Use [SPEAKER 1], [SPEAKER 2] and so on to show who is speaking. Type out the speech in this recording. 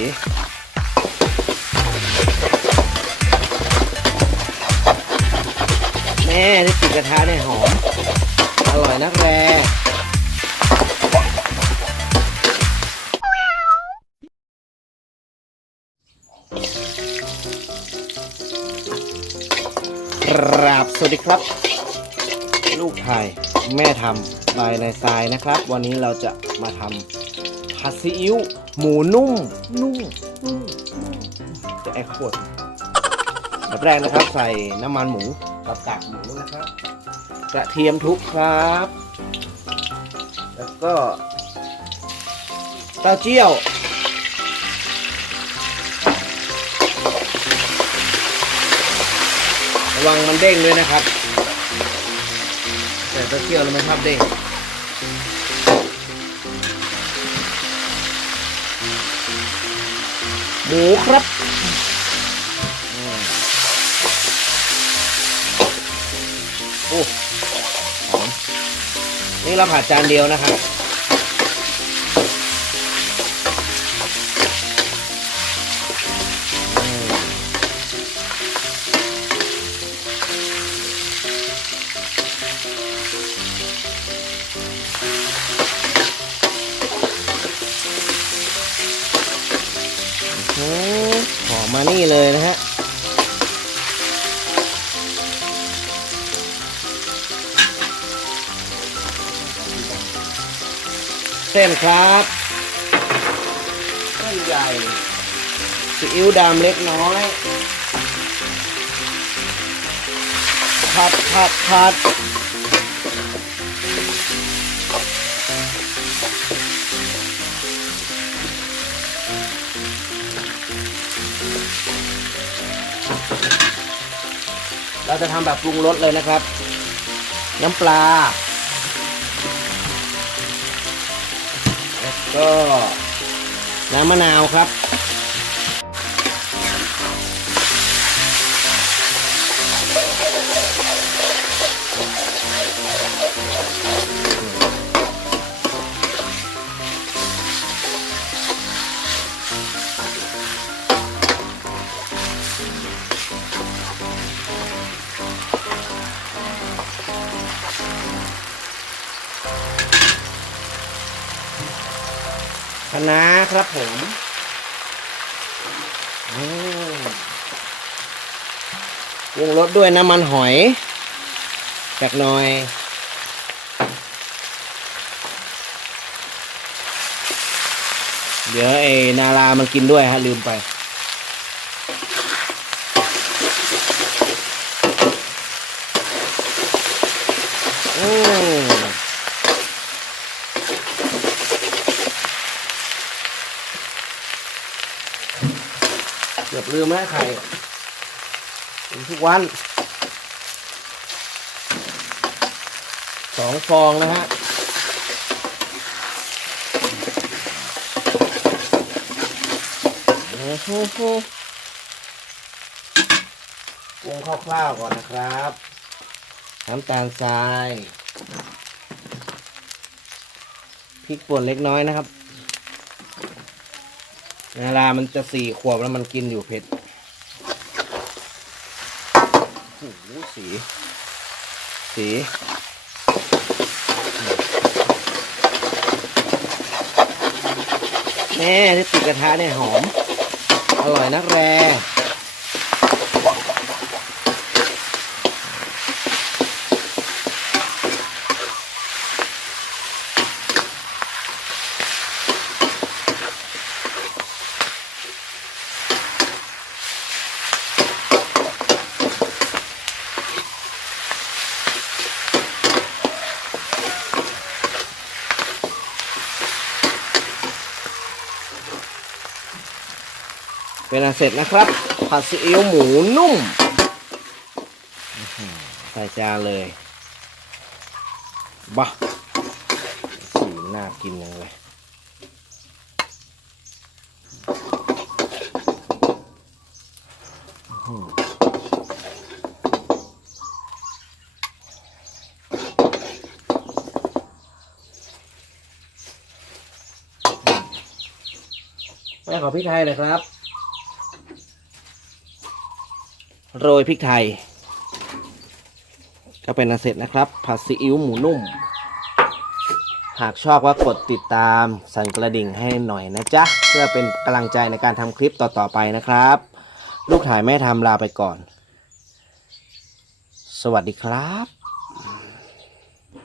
[SPEAKER 1] แม่ที่ติดกระทะเนี่ยหอม อร่อยนักแรครับสวัสดีครับ ลูกไทยแม่ทำบายในทรายนะครับ วันนี้เราจะมาทำ ผัดซีอิ๊วหมูนุ่ม นุ่มนุ่มจะแอกขวดแบบแรกนะครับ ใส่น้ำมันหมูกับกากหมูนะครับ กระเทียมทุบครับ แล้วก็เต้าเจี้ยวระวังมันเด้งด้วยนะครับ แต่เต้าเจี้ยวแล้วมันชอบเด้ง หมูครับอืมโอ้หอมนี่เราผัดจานเดียวนะครับ มานี่เลยนะฮะเส้นครับเส้นใหญ่ซีอิ๊วดำเล็กน้อยผัดผัดผัด เราจะทำแบบปรุงรสเลยนะครับ น้ำปลา แล้วก็น้ำมะนาวครับ คะน้าครับผมอืมปรุงรสด้วยน้ำมันหอยจากหน่อยเดี๋ยวไอ้นารามันกินด้วยฮะ ลืมไปอืม เกือบลืมแล้วไข่ทุกวันสองฟองนะฮะอื้อหือหือปรุงคร่าวๆก่อนนะครับ น้ำตาลทรายพริกป่นเล็กน้อยนะครับ เวลามันจะสี่ขวบแล้วมันกินอยู่เผ็ดโอ้โหสี สีแม่ที่ติดกระทะเนี่ยหอม อร่อยนักแร่ เป็นอันเสร็จนะครับ ผัดซีอิ๊วหมูนุ่ม ใส่จานเลยบ้าสีน่ากินยังเลยแม่ขอพริกไทยหน่อยครับ โรยพริกไทย ก็เป็นอันเสร็จนะครับ ผัดซีอิ๊วหมูนุ่ม หากชอบก็กดติดตาม สั่นกระดิ่งให้หน่อยนะจ๊ะ เพื่อเป็นกำลังใจในการทำคลิปต่อๆไปนะครับ ลูกถ่ายแม่ทำลาไปก่อน สวัสดีครับ